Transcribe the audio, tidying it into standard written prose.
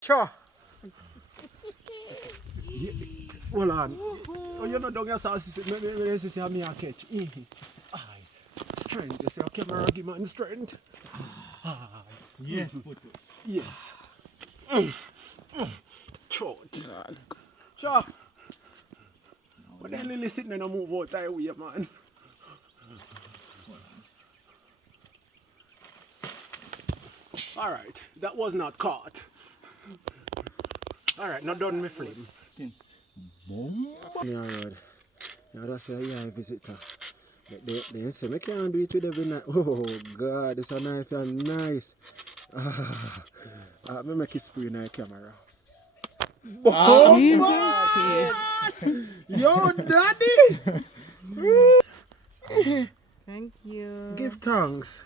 Sure. Hold on. Oh, you're not doing your sauce. Maybe see me a catch. Strength. You see a camera give man strength. Yes, photos. Yes. Throat. Sure. But then Lily sitting and move out that way, man. Alright, that was not caught. Alright, not done with flame. Yeah, Rod. Yeah, that's a visitor. They say, I can't do it with every night. Oh, God, this a knife and nice. Let me make it spray in the camera. Yo, daddy! Thank you. Give thanks.